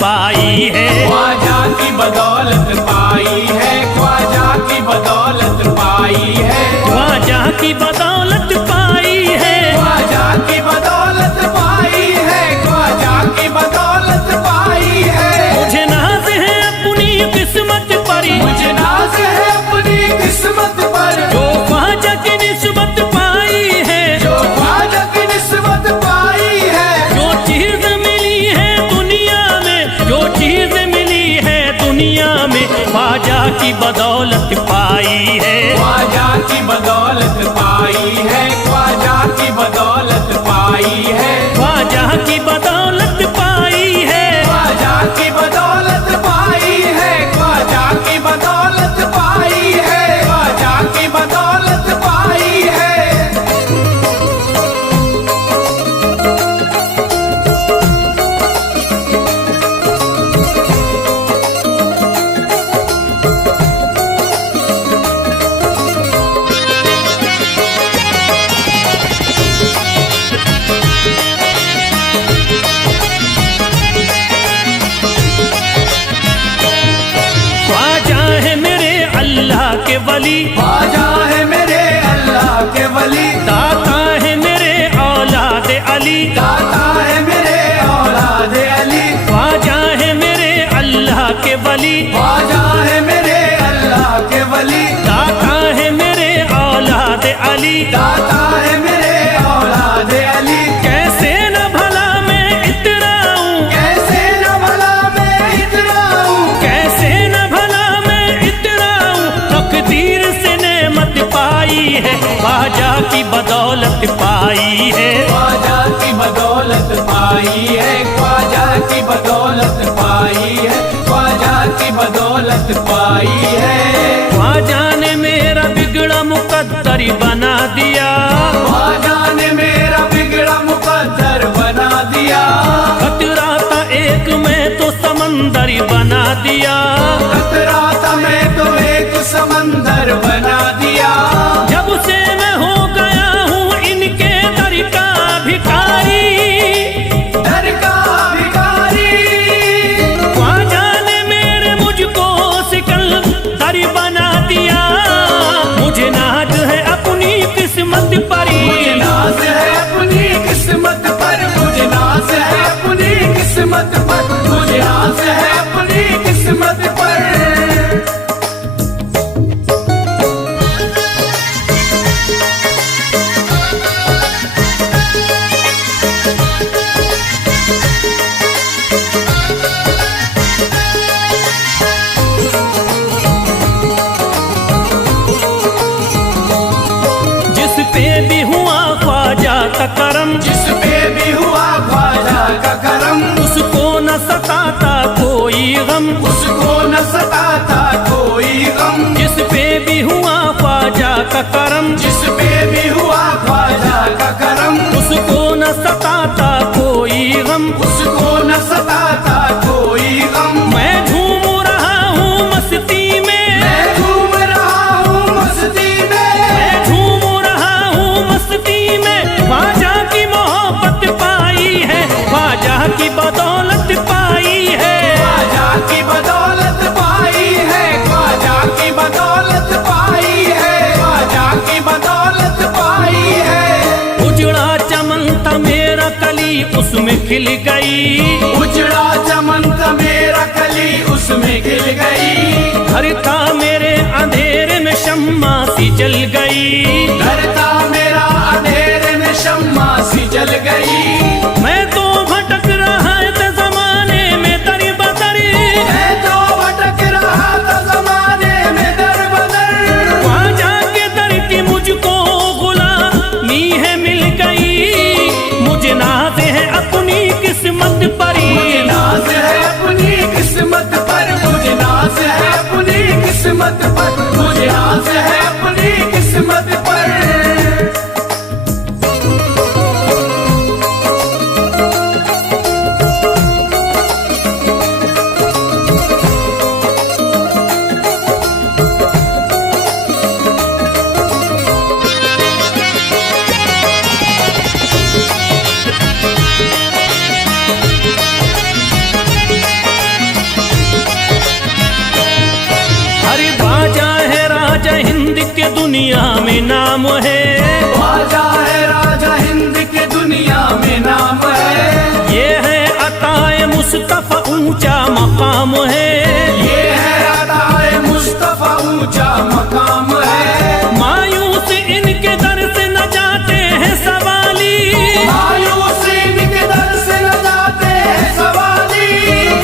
पाई है। ख्वाजा की बदौलत पाई है, ख्वाजा की बदौलत पाई है, ख्वाजा की बदौलत पाई है, ख्वाजा की बदौलत पाई है, ख्वाजा की बदौलत पाई है। मुझे नाज है अपनी किस्मत पर, मुझे नाज है अपनी किस्मत पर, जो ख्वाजा की निस्बत पाई है, जो ख्वाजा की निस्बत पाई है। जो चीज मिली है दुनिया में, जो चीज मिली है दुनिया में, ख्वाजा की बदौलत पाई है। ख्वाजा की बदौलत पाई है, ख्वाजा की बदौलत पाई है, ख्वाजा की बदौलत पाई है, ख्वाजा की बदौलत पाई है, ख्वाजा की बदौलत पाई है, ख्वाजा की बदौलत पाई है। ख्वाजा है मेरे अल्लाह के वली, ख्वाजा है मेरे अल्लाह के वली, दाता है मेरे औलाद अली, दाता है मेरे औलाद अली, ख्वाजा है मेरे अल्लाह के वली, ख्वाजा है मेरे अल्लाह के वली, दाता है मेरे औलाद अली। दाता है मेरे औलाद अली। कैसे न भला मैं इतराऊं, कैसे न भला मैं इतराऊं, कैसे न भला मैं इतराऊं, तकदीर से नेमत पाई है, ख्वाजा की बदौलत पाई है। ख्वाजा की बदौलत पाई है, ख्वाजा की बदौलत पाई है, ख्वाजा की बदौलत पाई है। ख्वाजा ने मेरा बिगड़ा मुकद्दर बना दिया, ख्वाजा ने मेरा बिगड़ा मुकद्दर बना दिया, खतरा था एक में तो समंदर बना दिया, खतरा था मैं तो एक समंदर बना दिया। जब से मैं हो गया हूँ इनके दर का भिखारी, दर का भिखारी, ख्वाजा ने मेरे मुझको सिकंदर बना दिया। मुझे नाज है अपनी किस्मत पर, मुझे नाज है अपनी किस्मत पर, मुझे नाज है अपनी किस्मत पर, मुझे नाज है अपनी किस्मत पर। जिस पे भी हुआ ख्वाजा का करम, जिस पे भी हुआ ख्वाजा का करम, उसको न सताता कोई गम, उसको न सताता कोई गम। जिस पे भी हुआ ख्वाजा का करम, जिस पे भी हुआ ख्वाजा का करम, उसको न सताता कोई गम। उसको न सताता कोई गम। मैं झूम रहा हूँ मस्ती में, मैं झूम रहा हूँ मस्ती में, मैं झूम रहा हूँ मस्ती में, ख्वाजा की मोहब्बत पाई है, ख्वाजा की बदौलत पाई है। ख्वाजा की बदौलत पाई है, ख्वाजा की बदौलत पाई है, ख्वाजा की बदौलत पाई है। उजड़ा चमन था मेरा कली उसमें खिल गई, उजड़ा चमन था मेरा कली उसमें खिल गई, घर था मेरे अंधेरे में शम्मा सी जल गई, घर था मेरा अंधेरे में शम्मा सी जल गई। मैं तो भटक रहा था जमाने में दर बदर, मैं तो भटक रहा था जमाने में दर बदर, ख्वाजा के दर की मुझको गुलामी है मिल गई। मुझे नाज है अपनी किस्मत पर, मुझे नाज दुनिया में नाम है, ख्वाजा है राजा हिंद के दुनिया में नाम है। ये है अताए मुस्तफा ऊंचा मकाम है, ये है अताए मुस्तफा ऊंचा मकाम है। मायूस इनके दर से न जाते हैं सवाली, मायूस इनके दर से न जाते हैं सवाली।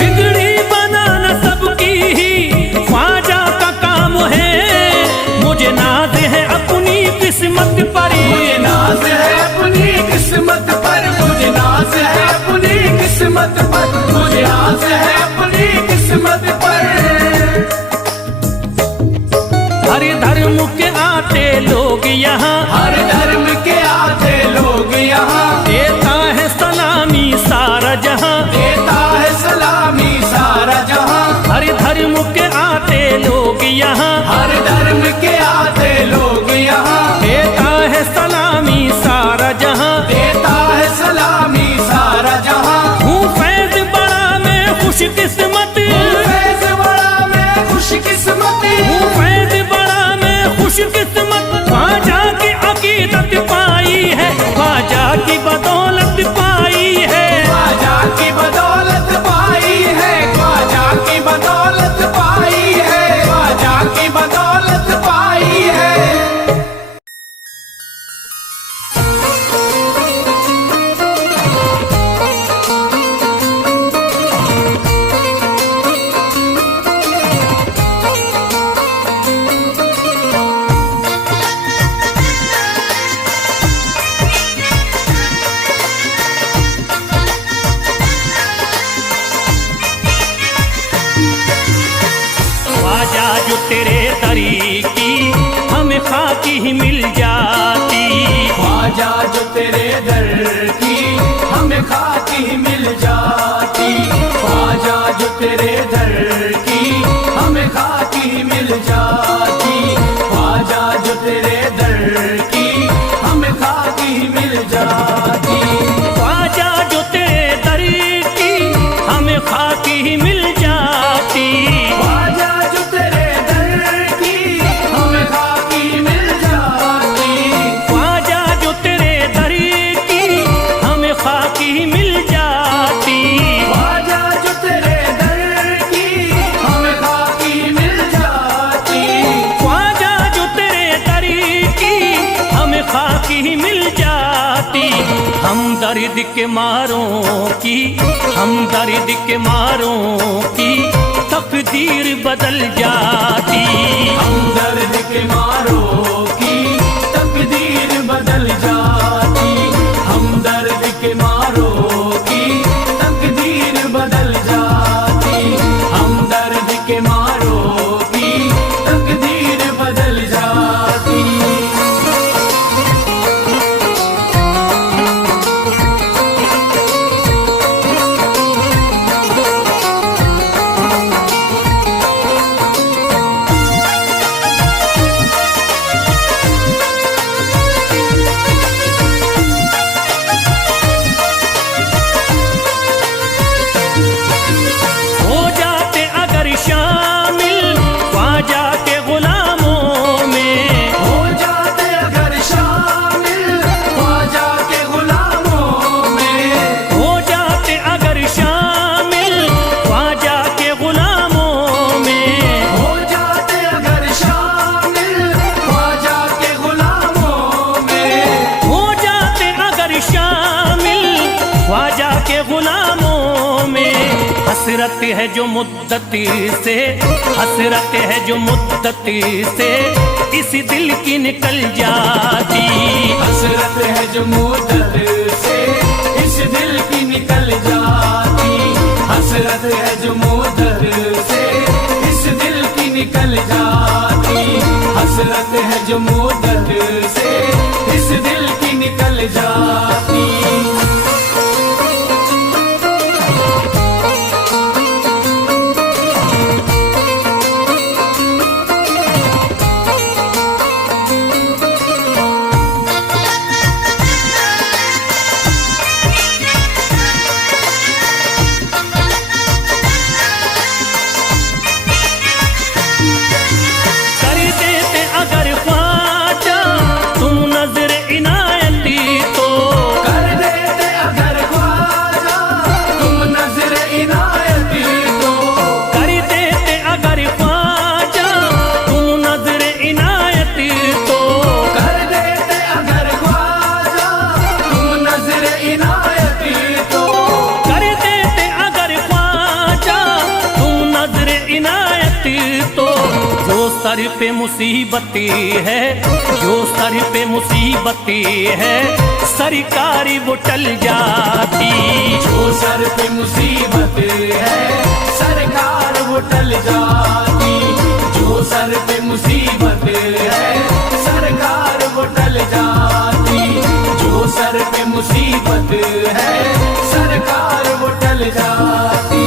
बिगड़ी बनाना सबकी ही ख्वाजा का काम है। मुझे नाज है अपनी किस्मत पर, मुझे नाज है अपनी किस्मत पर, मुझे नाज है अपनी किस्मत पर, मुझे नाज है अपनी किस्मत पर। हर धर्म के आते लोग यहाँ, हर धर्म के आते लोग यहाँ, देता है सलामी सारा जहाँ, देता है सलामी सारा जहाँ। हर धर्म के आते लोग यहाँ, हर धर्म के आते लोग यहाँ, देता है सलामी सारा जहाँ, देता है सलामी सारा जहाँ। हूँ फैज बड़ा मैं खुशकिस्मत, फैज बड़ा मैं खुशकिस्मत, हूँ फैज बड़ा मैं खुशकिस्मत। ख्वाजा की अकीदत पाई है, ख्वाजा की बदौलत पाई है, ख्वाजा की बदौलत पाई है, ख्वाजा की बदौलत पाई है, ख्वाजा की बदौलत पाई है। ख्वाजा जो तेरे दरी की हमें खाकी ही मिल जाती, ख्वाजा जो तेरे दर की हमें खाकी मिल जाती, ख्वाजा जो तेरे दर की हमें खाकी मिल जाती, ख्वाजा जो तेरे दर की हमें खाकी मिल जाती। ख्वाजा जो तेरे दरी की हमें खाकी ही मिल जाती, ख्वाजा जो तेरे दर की हमें खाकी मिल जाती, ख्वाजा जो तेरे दरी की हमें खाकी ही मिल जाती, ख्वाजा जो तेरे दर की हमें खाकी मिल जाती, ख्वाजा जो तेरे दरी की हमें खाकी ही मिल जाती। हम दर्द के मारों की, हम दर्द के मारों की तकदीर बदल जाती, हम दर्द के मारों की तकदीर बदल जाती, हम दर्द के मारों की तकदीर बदल जाती, हम दर्द के मारों की तकदीर बदल जाती। हो जाते अगर शामिल ख्वाजा के गुलामों में, हो जाते अगर शामिल ख्वाजा के गुलामों में, हो जाते अगर शामिल ख्वाजा के गुलामों में, हो जाते अगर शामिल ख्वाजा के गुलामों में, हो जाते अगर शामिल ख्वाजा के गुलामों में। हसरत है जो मुद्दती से, हसरत है जो मुद्दती से इस दिल की निकल जाती, हसरत है जो मुद्दत से इस दिल की निकल जाती, हसरत है जो मुद्दत से इस दिल की निकल जाती, हसरत है जो मुद्दत से इस दिल की निकल जाती। कर देते अगर ख्वाजा सर पे मुसीबतें है, जो सर पे मुसीबतें है, सरकारी वो टल जाती। जो सर पे मुसीबत है सरकार वो टल जाती। जो सर पे मुसीबत है सरकार वो टल जाती। जो सर पे मुसीबत है सरकार वो टल जाती।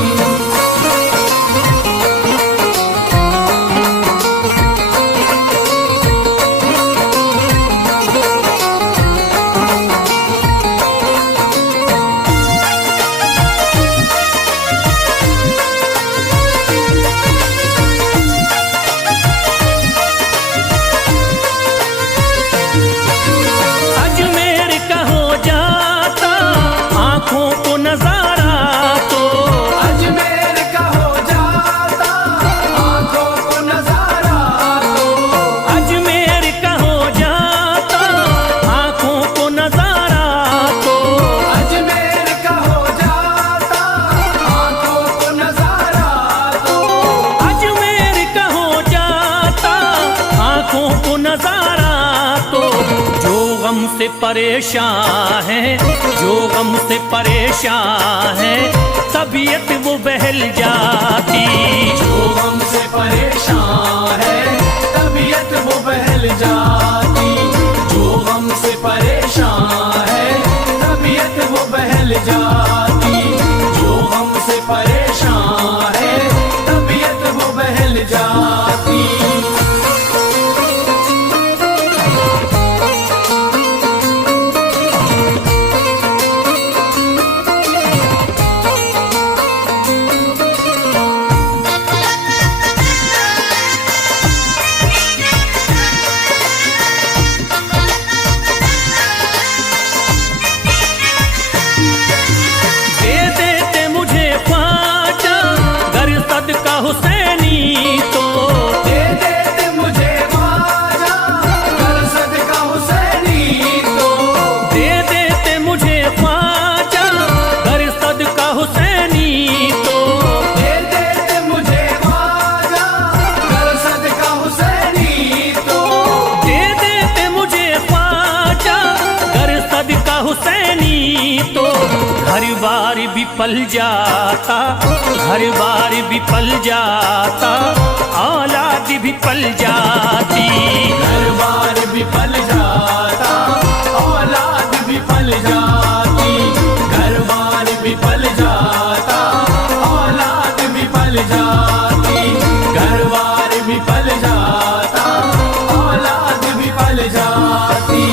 से परेशान है, जो गम से परेशान है, तबीयत वो बहल जाती। जो गम से परेशान है तबीयत वो बहल जाती। जो गम से परेशान है तबीयत वो बहल जाती। जो गम से परेशान है तबीयत वो बहल जाती। हुसैनी तो दे देते मुझे ख्वाजा कर सदका हुसैनी तो। दे देते मुझे ख्वाजा कर सदका हुसैनी तो। दे देते मुझे ख्वाजा कर सदका हुसैनी तो। दे देते मुझे ख्वाजा कर सदका हुसैनी तो। घर बार भी पल जाता, घर बार भी पल जाता, औलाद भी पल जाती। घर बार भी पल जाता औलाद भी पल जाती। घर बार भी पल जाता औलाद भी पल जाती। घर बार भी पल जाता औलाद भी पल जाती।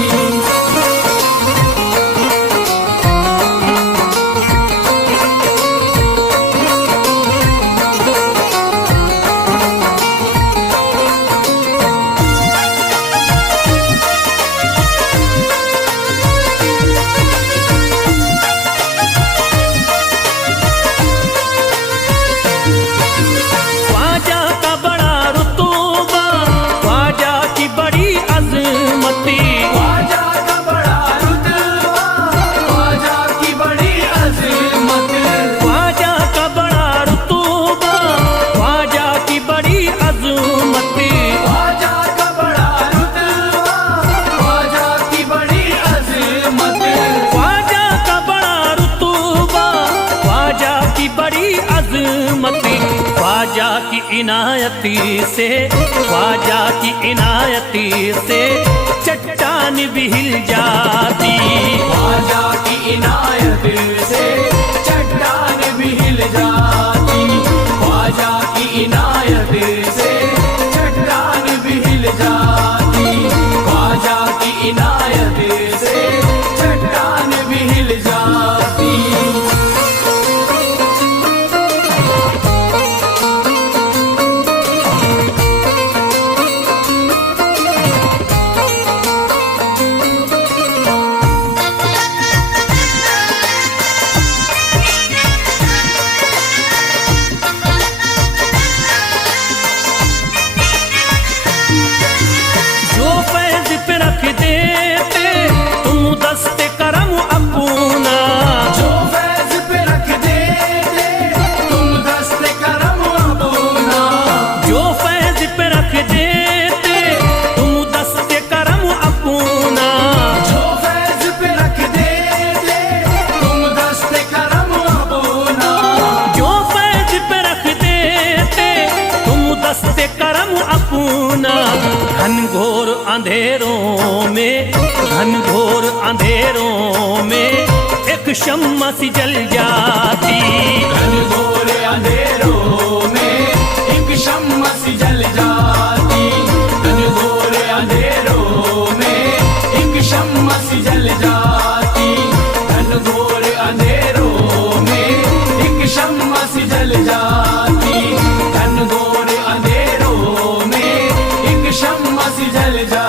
ख्वाजा की इनायती से, ख्वाजा की इनायती से चट्टान भी हिल जाती। ख्वाजा की इनायत से चट्टान भी हिल जाती। ख्वाजा की इनायत से चट्टान भी हिल जाती। ख्वाजा की इनायत से चट्टान भी हिल जाती। अंधेरों में, घनघोर अंधेरों में एक शम्मा सी जल जाती। घनघोर अंधेरों में एक शम्मा सी जल जाती। घनघोर अंधेरों में एक शम्मा सी जल जाती। घनघोर अंधेरों में एक शम्मा सी जल जाती। घनघोर अंधेरों में एक शम्मा सी जल जाती।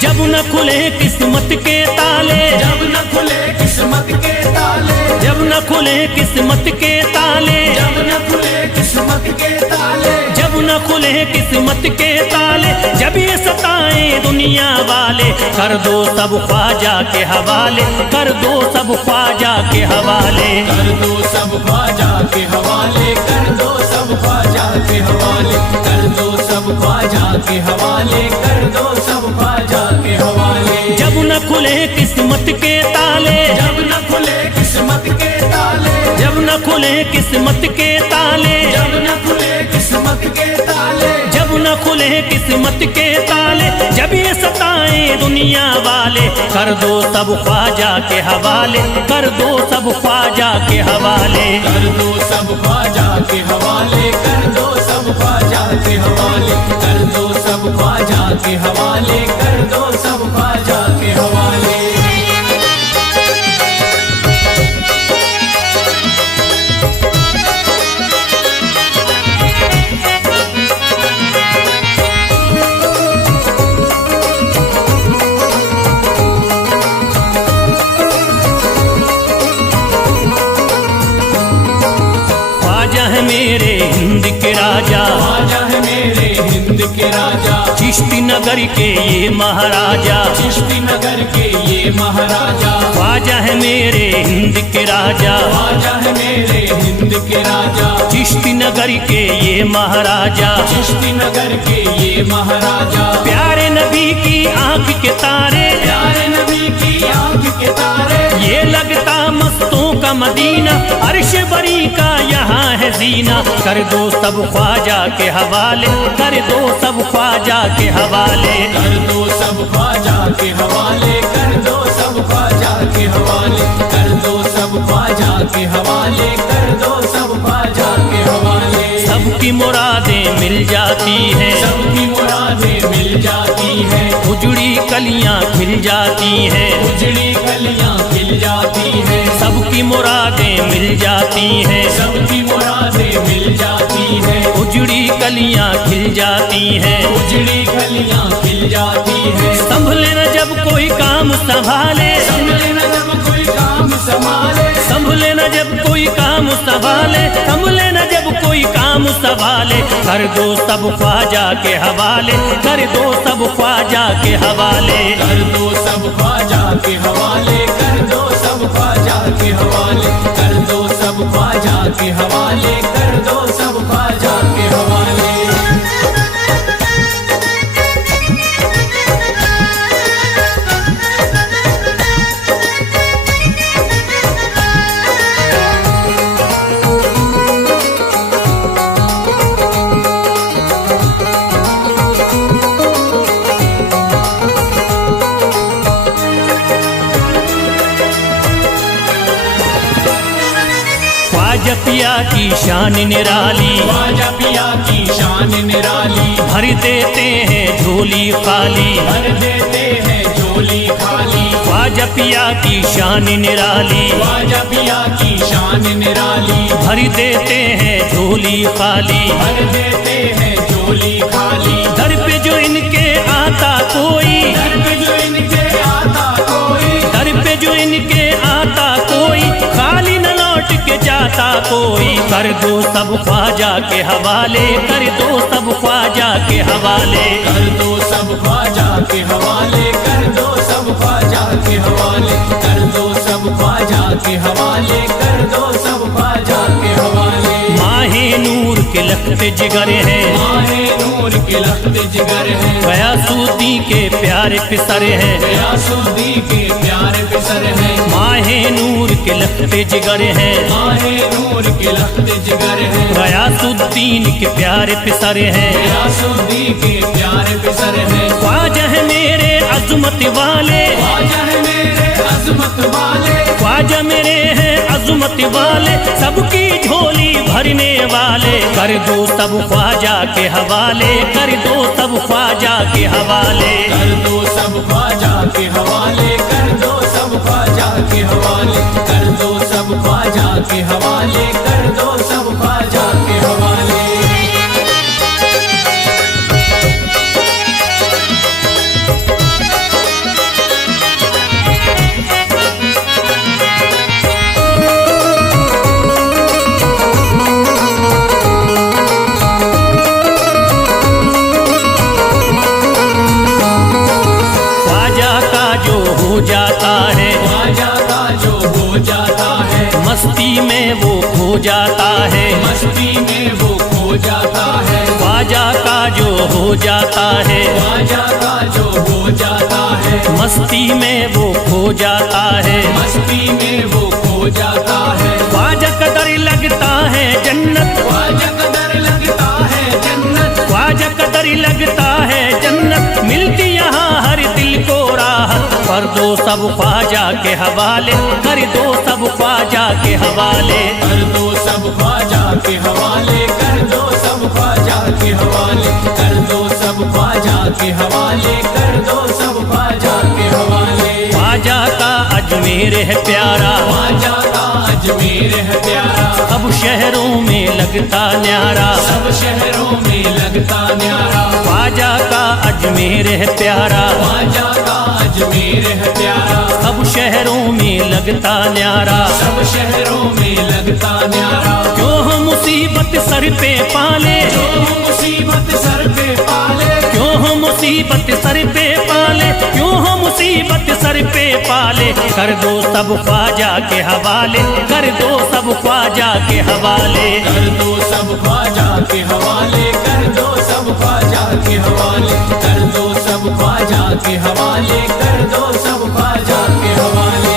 जब न खुले किस्मत के ताले, जब न खुले किस्मत के ताले, जब न खुले किस्मत के ताले, जब न खुले किस्मत के ताले, जब न खुले किस्मत के ताले, जब ये सताए दुनिया वाले, कर दो सब ख्वाजा के हवाले, कर दो सब ख्वाजा के हवाले। कर दो सब ख्वाजा के हवाले, कर दो सब ख्वाजा के हवाले, कर दो सब ख्वाजा के हवाले, कर दो सब ख्वाजा के हवाले। जब न खुले किस्मत के ताले, जब न खुले किस्मत के ताले, जब न खुले किस्मत के ताले, जब न खुले किस्मत के ताले, जब न खुले किस्मत के ताले, जब ये सताए दुनिया वाले, कर दो सब ख्वाजा के हवाले, कर दो सब ख्वाजा के हवाले। कर दो सब ख्वाजा के हवाले, कर दो सब ख्वाजा के हवाले, कर दो सब ख्वाजा के हवाले, कर दो सब ख्वाजा के हवाले। ख्वाजा है मेरे हिंद के राजा, ख्वाजा है मेरे हिंद के राजा, चिश्ती नगर के ये महाराजा, चिश्ती नगर के ये महाराजा। ख्वाजा है मेरे हिंद के राजा, ख्वाजा है मेरे हिंद के राजा, चिश्ती नगर के ये महाराजा। चिश्ती नगर के ये महाराजा। प्यारे नबी की आंख के तारे, प्यारे नबी की आंख के तारे, ये लगता मस्तों का मदीना, अर्श बरी का यहाँ है जीना। कर दो सब ख्वाजा के हवाले, कर दो सब ख्वाजा के हवाले। कर दो सब ख्वाजा के हवाले, कर दो सब ख्वाजा के हवाले, कर दो सब ख्वाजा के हवाले, कर दो सब ख्वाजा के हवाले। सबकी मुरादें मिल जाती हैं, सबकी मुरादें मिल जाती हैं, उजड़ी कलियां खिल जाती हैं, उजड़ी कलियां खिल जाती हैं। सबकी मुरादें मिल जाती हैं, सबकी मुरादें मिल जाती हैं, उजड़ी कलियां खिल जाती हैं। उजड़ी कलियां खिल जाती हैं। संभले न जब कोई काम संभाले, संभले न जब कोई काम संभाले, संभले न जब कोई काम संभाले, संभले न जब कोई काम संभाले। कर दो सब ख्वाजा के हवाले, कर दो सब ख्वाजा के हवाले। कर दो सब ख्वाजा के हवाले, कर दो सब ख्वाजा के हवाले, कर दो सब ख्वाजा के हवाले, कर दो सब ख्वाजा के हवाले। ख्वाजा पिया की शान निराली, ख्वाजा पिया की शान निराली, भर देते हैं झोली खाली, भर देते हैं झोली खाली। ख्वाजा पिया की शान निराली, ख्वाजा पिया की शान निराली, भर देते हैं झोली खाली, भर देते हैं झोली खाली। दर पे जो इनके आता कोई, दर पे जो इनके आता कोई, दर पे जो इनके आता कोई, खाली न लौट के जाता कोई, कर दो सब ख्वाजा के हवाले, कर दो सब ख्वाजा के हवाले। कर दो सब ख्वाजा के हवाले, कर दो सब ख्वाजा के हवाले, कर दो सब ख्वाजा के हवाले, कर दो सब ख्वाजा के हवाले। माहे नूर के लखते जिगर है, माहे नूर के लखते जिगर है, गयासुद्दीन के प्यारे पिसर है, गयासुद्दीन के प्यारे पिसर है। माहे नूर के लखते जिगर है, माहे नूर के लखते जिगर है, गयासुद्दीन के प्यारे पिसर है, गयासुद्दीन के प्यारे पिसर है। ख्वाजा है मेरे अज़मत वाले, ख्वाजा है मेरे अज़मत वाले, ख्वाजा मेरे हैं अज़मत वाले, सबकी झोली भरने वाले। कर दो सब ख्वाजा के हवाले, कर दो सब ख्वाजा के हवाले। कर दो सब ख्वाजा के हवाले, कर दो सब ख्वाजा के हवाले, कर दो सब ख्वाजा के हवाले, कर दो सब ख्वाजा के हवाले। जाता है ख्वाजा का जो हो जाता है, मस्ती में वो खो जाता है, मस्ती में वो खो जाता है। ख्वाजा का जो हो जाता है, ख्वाजा का जो हो जाता है, मस्ती में वो खो जाता है, मस्ती में वो खो जाता है। ख्वाजा कदर लगता है जन्नत, ख्वाजा कदर लगता है जन्नत, ख्वाजा कदर लगता है जन्नत, मिलती यहाँ हर दिल को राहत। कर दो सब ख्वाजा के हवाले, कर दो सब ख्वाजा के हवाले। कर दो सब ख्वाजा के हवाले, कर दो सब ख्वाजा के हवाले, कर दो सब ख्वाजा के हवाले, कर दो सब ख्वाजा के हवाले। ख्वाजा का अजमेर है प्यारा, ख्वाजा का अजमेर है प्यारा, सब शहरों में लगता न्यारा, सब शहरों में लगता न्यारा। ख्वाजा का अजमेर है प्यारा, ख्वाजा का अजमेर है प्यारा, सब शहरों में लगता न्यारा, सब शहरों में लगता न्यारा। क्यों हम मुसीबत सर पे पाले, जो मुसीबत सर पे पाले, क्यों हम मुसीबत सर पे पाले, क्यों हम मुसीबत सर पे पाले। कर दो सब ख्वाजा के हवाले, कर दो सब ख्वाजा के हवाले। कर दो सब ख्वाजा के हवाले, कर दो सब ख्वाजा के हवाले, कर दो सब ख्वाजा के हवाले, कर दो सब ख्वाजा के हवाले।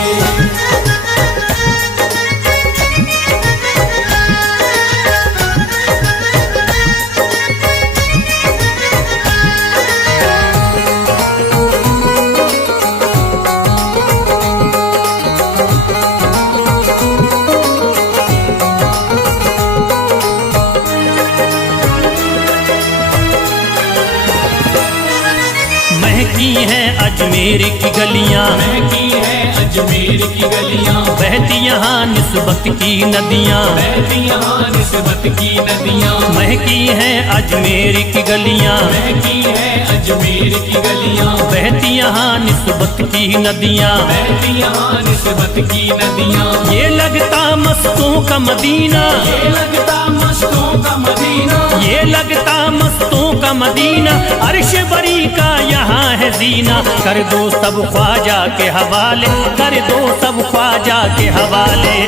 महकी हैं अजमेर की गलियां, महकी है अजमेर की गलियां, बहती यहाँ निस्बत की नदियाँ, बहती यहाँ निस्बत की नदियां। महकी हैं अजमेर की गलियां, महकी है अजमेर की गलियां, बहती यहाँ निस्बत की नदियाँ, बहती यहाँ निस्बत की नदियां। ये लगता मस्तों का मदीना, ये लगता मस्तों का मदीना, ये लगता मस्तों का मदीना, अर्श बरी का यहाँ है जीना। कर दो सब ख्वाजा के हवाले, कर दो सब ख्वाजा के हवाले।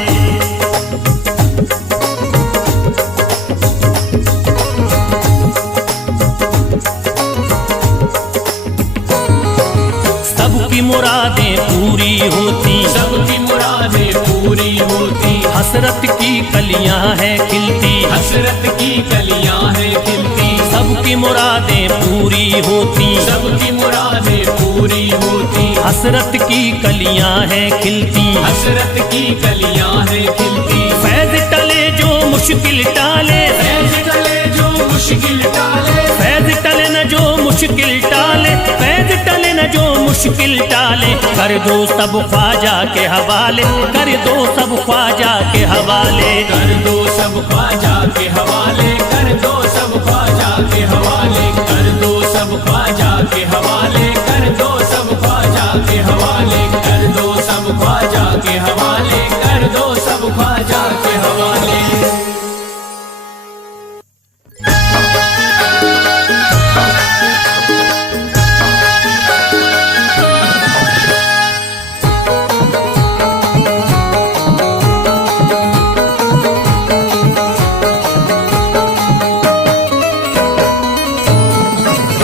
सबकी मुरादें पूरी होती, सबकी मुरादें पूरी होती, हसरत की कलियां हैं खिलती, हसरत की कलियां हैं खिलती। सबकी मुरादें पूरी होती, सबकी मुरादें पूरी होती, हसरत की कलियां हैं खिलती, हसरत की कलियां हैं खिलती। फैज टले जो मुश्किल टाले, फैज टले जो मुश्किल टाले, फैज टले न जो मुश्किल टाले, फैज टले न जो मुश्किल टाले। कर दो सब ख्वाजा के हवाले, कर दो सब ख्वाजा के हवाले। कर दो सब ख्वाजा के हवाले, कर दो सब ख्वाजा के हवाले, कर दो सब ख्वाजा के हवाले, कर दो सब ख्वाजा के हवाले, कर दो सब ख्वाजा के हवाले, कर दो सब ख्वाजा के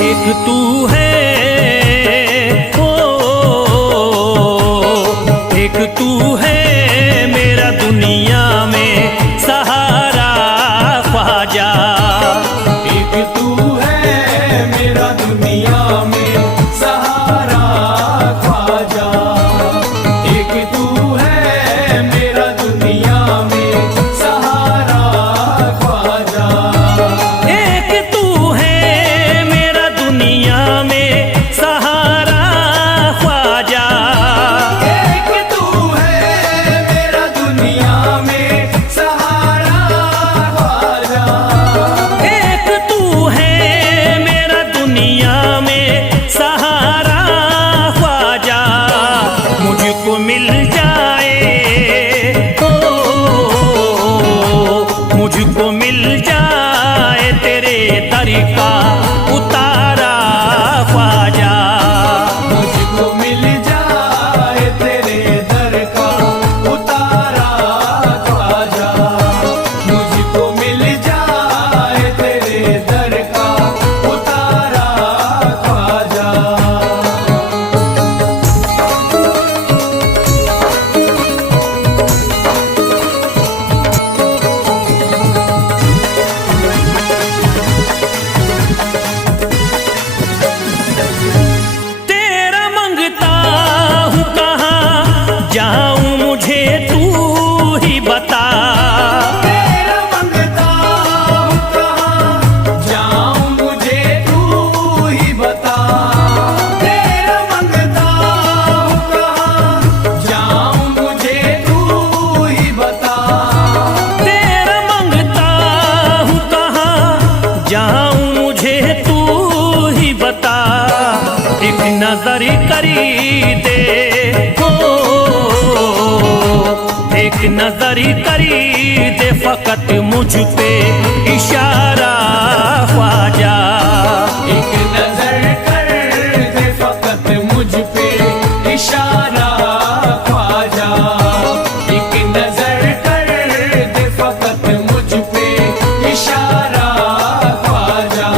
एक तू है, ओ एक तू है मेरा दुनिया में सहारा ख्वाजा। एक तू है मेरा दुनिया में सहारा ख्वाजा। एक तू है मेरा दुनिया में सहारा ख्वाजा। एक तू है मेरा दुनिया में सहारा ख्वाजा। एक तू है मेरा दुनिया में सहारा ख्वाजा। एक तू है मेरा दुनिया में सहारा ख्वाजा। मुझको मिल जाए, ओ मुझको मिल जाए तेरे दर का उतारा ख्वाजा। मुझको मिल जाए तेरे दर का उतारा ख्वाजा। मुझको मिल जाए तेरे दर का उतारा ख्वाजा। तेरा मंगता हूँ कहाँ जाऊँ मुझे तू ही बता। तेरा मंगता हूँ कहाँ जाऊँ मुझे तू ही बता। तेरा मंगता हूँ कहाँ जाऊँ मुझे तू ही बता। तेरा मंगता हूँ कहाँ जाऊँ मुझे तू ही बता। एक नजर करी दे, हो एक नजर करी दे फकत मुझ पे इशारा ख्वाजा। एक नजर कर दे फकत मुझ पे इशारा ख्वाजा। एक नजर कर दे फकत मुझ पे इशारा ख्वाजा।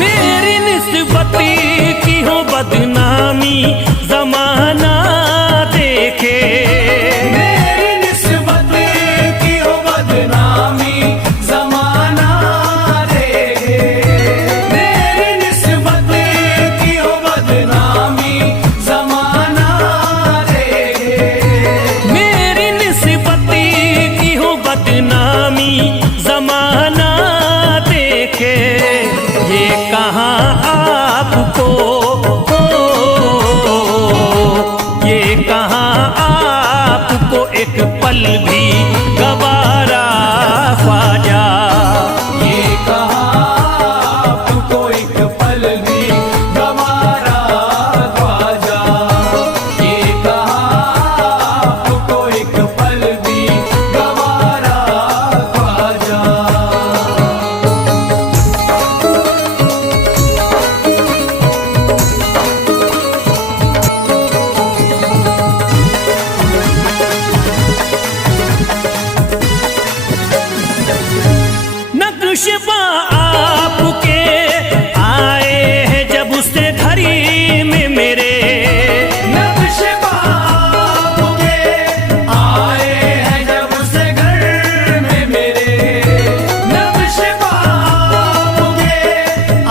मेरी निस्बती की हो बदनामी जमाना देखे। मेरी निस्बत की हो बदनामी जमाना देखे। मेरी निस्बत की हो बदनामी जमाना देखे। मेरी निस्बती की हो बदनामी जमाना देखे। ये कहाँ आपको, ये कहाँ आपको एक पल भी गवारा ख्वाजा। ये कहाँ आपको एक पल भी गवारा ख्वाजा। ये कहाँ आपको एक पल भी गवारा ख्वाजा। नक्शबा आपके आए हैं जब से घड़ी में मेरे। नक्शबा आपके आए हैं जब से घर में मेरे। नक्शबा आपके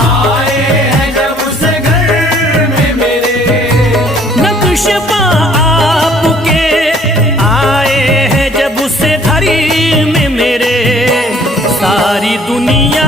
आए हैं जब से घर में मेरे। नक्शबा आपके आए हैं जब से घड़ी में मेरे। सारी दुनिया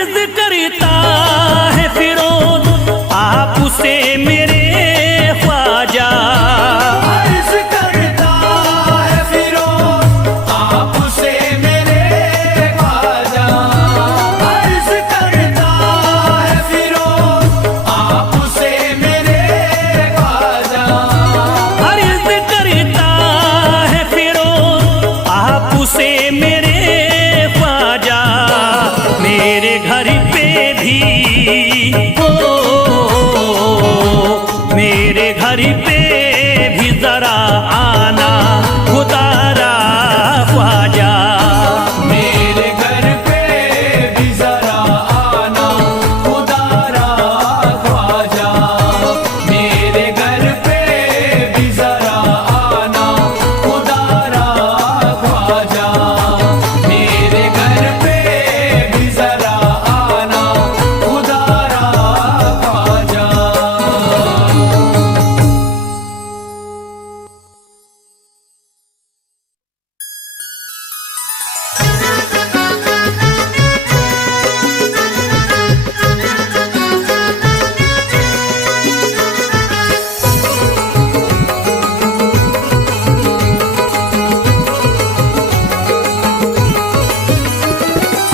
अर्ज करता है फिरोज आपसे मेरे ख्वाजा, अर्ज करता है फिरोज आपसे मेरे ख्वाजा, अर्ज करता है फिरोज आपसे मेरे ख्वाजा, अर्ज करता है फिरोज आपसे मेरे ख्वाजा, मेरे घर पे भी मेरे घर पे भी जरा आना खुदारा ख्वाजा, मेरे घर पे भी जरा आना खुदारा ख्वाजा, मेरे घर पे भी जरा आना खुदारा ख्वाजा, मेरे घर पे भी जरा आना खुदारा ख्वाजा।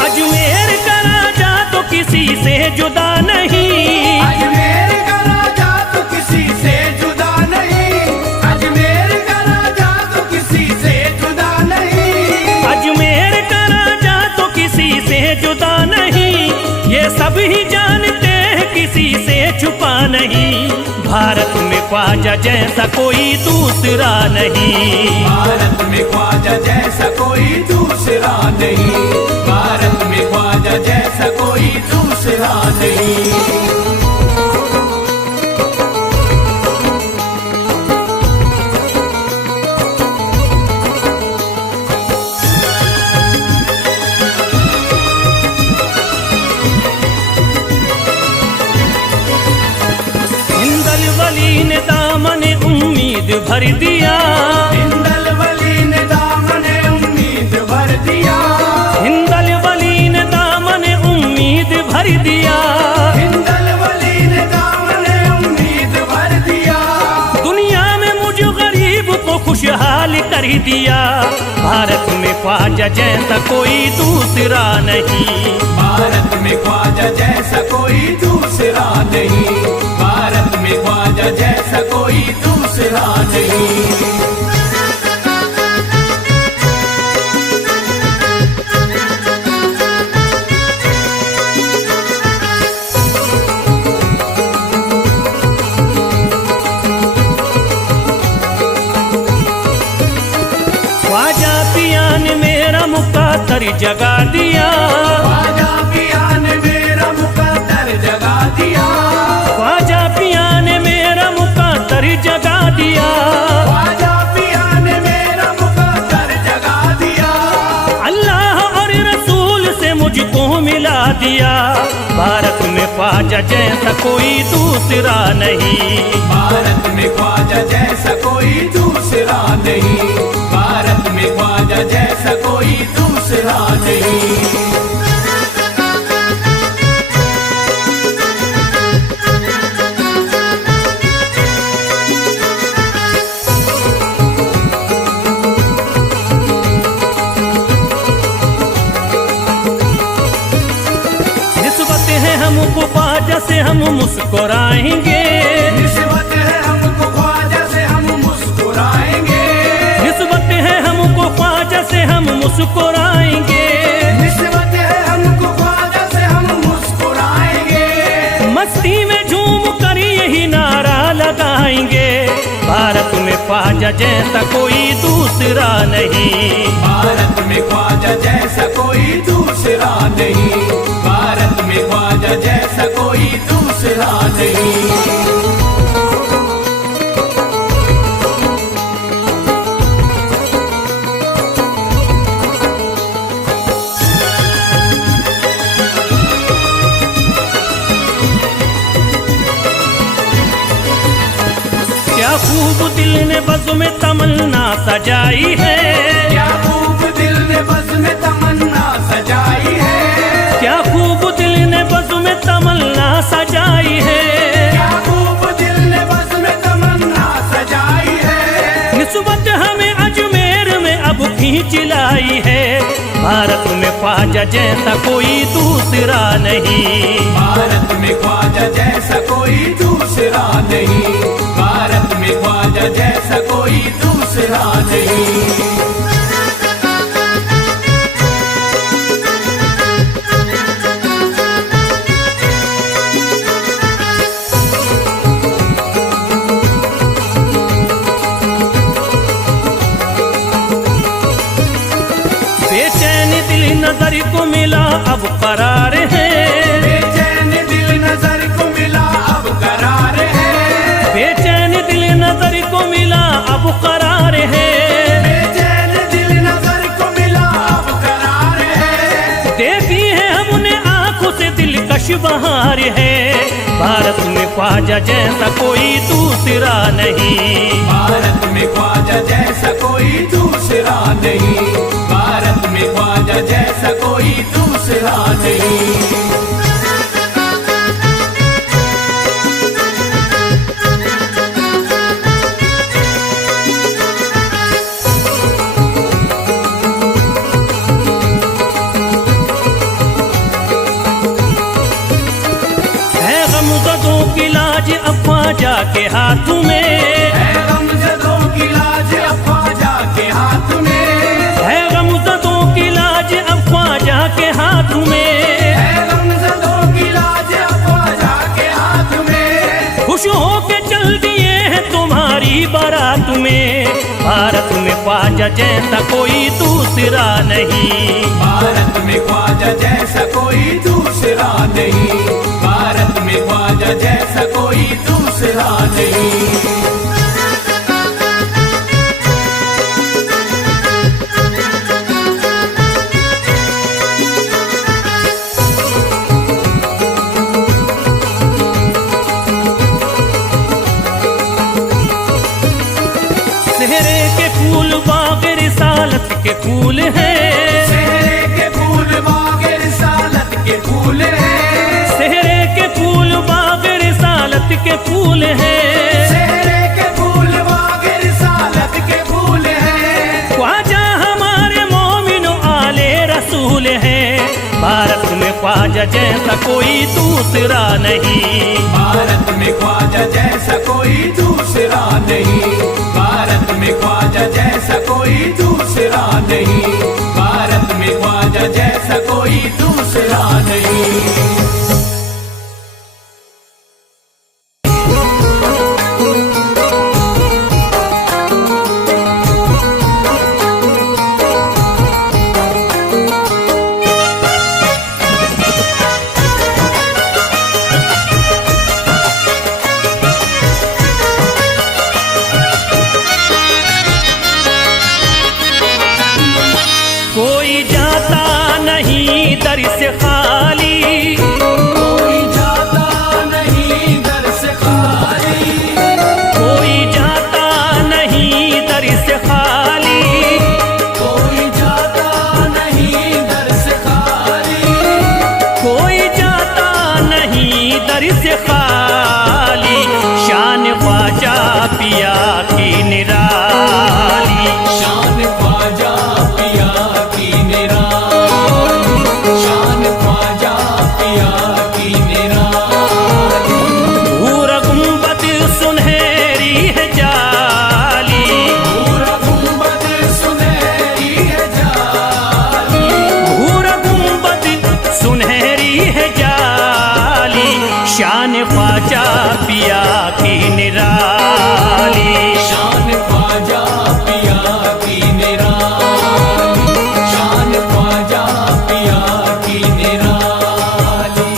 अजमेर का राजा तो किसी से जुदा नहीं, अजमेर का राजा तो किसी से जुदा नहीं, अजमेर का राजा तो किसी से जुदा नहीं, अजमेर का राजा तो किसी से जुदा नहीं, ये सब ही जानते हैं किसी से छुपा नहीं, भारत में ख्वाजा जैसा कोई दूसरा नहीं, भारत में ख्वाजा जैसा कोई दूसरा नहीं, भारत में ख्वाजा जैसा कोई दूसरा नहीं। हिंदल वली ने दामन उम्मीद भर दिया, हिंदल वली ने दामन उम्मीद भर दिया, हिंदल वली ने दामन उम्मीद भर दिया, हिंदल वली ने दामन उम्मीद भर दिया, दुनिया में मुझ गरीब को खुशहाल कर दिया, भारत में ख्वाजा जैसा कोई दूसरा नहीं, भारत में ख्वाजा जैसा कोई दूसरा नहीं, भारत में ख्वाजा जैसा कोई दूसरा नहीं। ख्वाजा पिया ने मेरा मुकद्दर जगा दिया, ख्वाजा पिया ने मेरा मुकद्दर जगा दिया, ख्वाजा पिया ने मेरा मुकद्दर जगा दिया, ख्वाजा पिया ने मेरा मुकद्दर जगा दिया, अल्लाह और रसूल से मुझको मिला दिया, भारत में ख्वाजा जैसा कोई दूसरा नहीं, भारत में ख्वाजा जैसा कोई दूसरा नहीं, भारत में ख्वाजा जैसा कोई दूसरा नहीं। निस्बत है हमको ख्वाजा से हम मुस्कुराएंगे, निस्बत है हमको ख्वाजा से हम मुस्कुराएंगे, निस्बत है हमको ख्वाजा से हम मुस्कुराएंगे, निस्बत है हमको ख्वाजा से हम मुस्कुराएंगे, मस्ती में झूम कर यही नारा लगाएंगे, भारत में ख्वाजा जैसा कोई दूसरा नहीं, भारत में ख्वाजा जैसा कोई दूसरा नहीं, भारत में ख्वाजा जैसा कोई दूसरा नहीं। क्या खूब दिल ने बज़्म में तमन्ना सजाई है, क्या खूब दिल ने बज़्म में तमन्ना सजाई है, क्या खूब दिल चिलाई है। भारत में ख्वाजा जैसा कोई दूसरा नहीं, भारत में ख्वाजा जैसा कोई दूसरा नहीं, भारत में ख्वाजा जैसा कोई दूसरा नहीं। बेचैन दिल नजर को मिला अब करार है, बेचैन दिल नजर को मिला अब करार है, बेचैन दिल नजर को मिला अब करार है, बेचैन दिल नजर को मिला अब करार है। देखी है हमने आंखों से दिलकश बहार है। भारत में ख्वाजा जैसा कोई दूसरा नहीं, भारत में ख्वाजा जैसा कोई दूसरा नहीं, भारत में ख्वाजा जैसा कोई दूसरा नहीं। है गमज़दों की लाज अब ख्वाजा के हाथ में, है गमज़दों की लाज अब ख्वाजा के हाथ में, है गमज़दों की लाज अब ख्वाजा के हाथ में, है गमज़दों की लाज अब ख्वाजा के हाथ में। खुश होके चल दिए हैं तुम्हारी बारात में। भारत में ख्वाजा जैसा कोई दूसरा नहीं, भारत में ख्वाजा जैसा कोई दूसरा नहीं, भारत में ख्वाजा जैसा कोई दूसरा नहीं। सेहरे के फूल बाग रिसालत के फूल हैं, सेहरे के फूल बाग रिसालत के फूल हैं, सेहरे के फूल बाग रिसालत के फूल हैं, सेहरे के फूल बाग रिसालत के फूल हैं। ख्वाजा हमारे मोमिनो आले रसूल हैं। भारत में ख्वाजा जैसा कोई दूसरा नहीं, भारत में ख्वाजा जैसा कोई दूसरा नहीं, भारत में ख्वाजा जैसा कोई दूसरा नहीं, भारत में ख्वाजा जैसा कोई दूसरा नहीं। कोई जाता नहीं दर से खाली, कोई जाता नहीं दर से खाली, कोई जाता नहीं दर से खाली, कोई जाता नहीं दर से खाली, कोई जाता नहीं दर से खाली। शान ख्वाजा पिया की निराली, शान ख्वाजा पिया की निराली, शान ख्वाजा पिया की निराली। भूरा गुंबद सुनहरी है जाली, पूरा गुंबद सुनहरी है जाली, भूरा गुंबद सुनहरी है जाली। शान ख्वाजा पिया की निराली, शान ख्वाजा पिया की निराली, शान ख्वाजा पिया की निराली।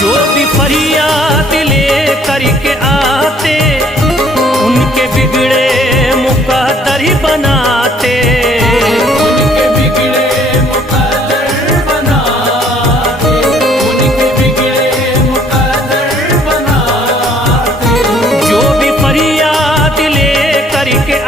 जो भी फरियाद ले करके आते, उनके बिगड़े मुकद्दर बनाते, उनके बिगड़े मुकद्दर बनाते, उनके बिगड़े मुकद्दर बनाते। जो भी फरियाद ले करके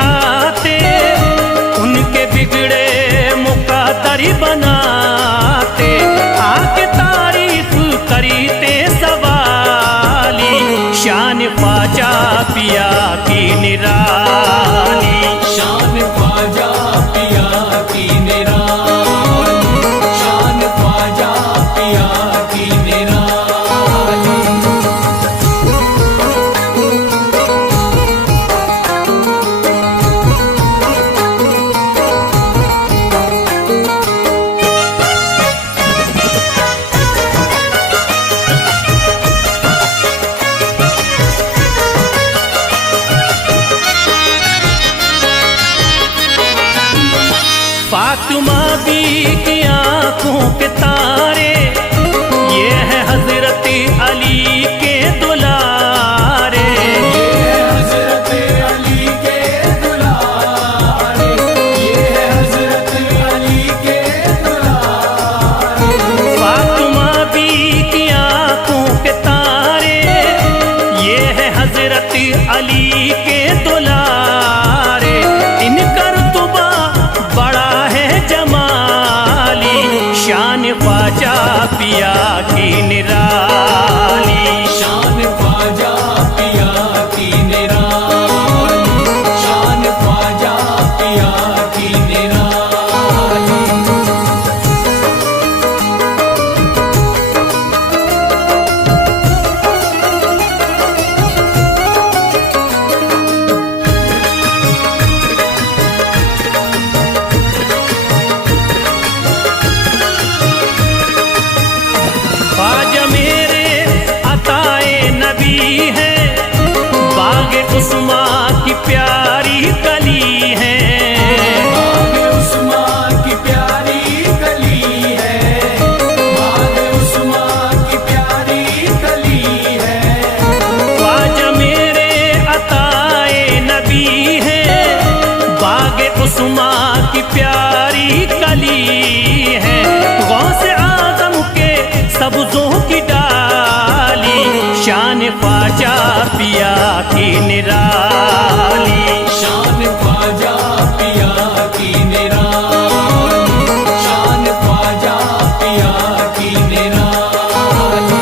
शान ख्वाजा पिया की निराली। शान ख्वाजा पिया की निराली, शान ख्वाजा पिया की निराली। ख्वाजा मेरे अताए नबी है, बाग उस्मा की प्यारी कली है। बाग उस्मा की प्यारी कली है, बाग उस्मा की प्यारी कली है। ख्वाजा मेरे अताए नबी है, बाग उस्मा की प्यारी कली है। गौस आजम के सब्जों की डाली, शान ख्वाजा पिया की निराली। शान ख्वाजा पिया की निराली, शान ख्वाजा पिया की निराली।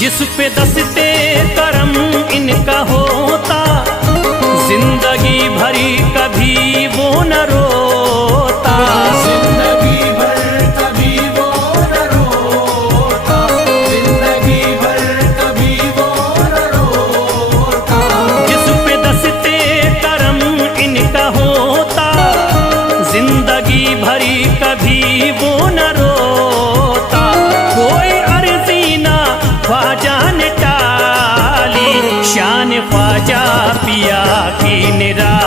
जिस पे दस्ते करम इनका होता, जिंदगी भरी कभी वो न रोता। जिंदगी भर कभी वो न रोता, जिंदगी भर कभी वो न रोता। जिस पे दस्ते करम इनका होता, जिंदगी भरी कभी वो न रोता। कोई अर्जी ना ख्वाजा ने टाली, शान ख्वाजा पिया की निराली।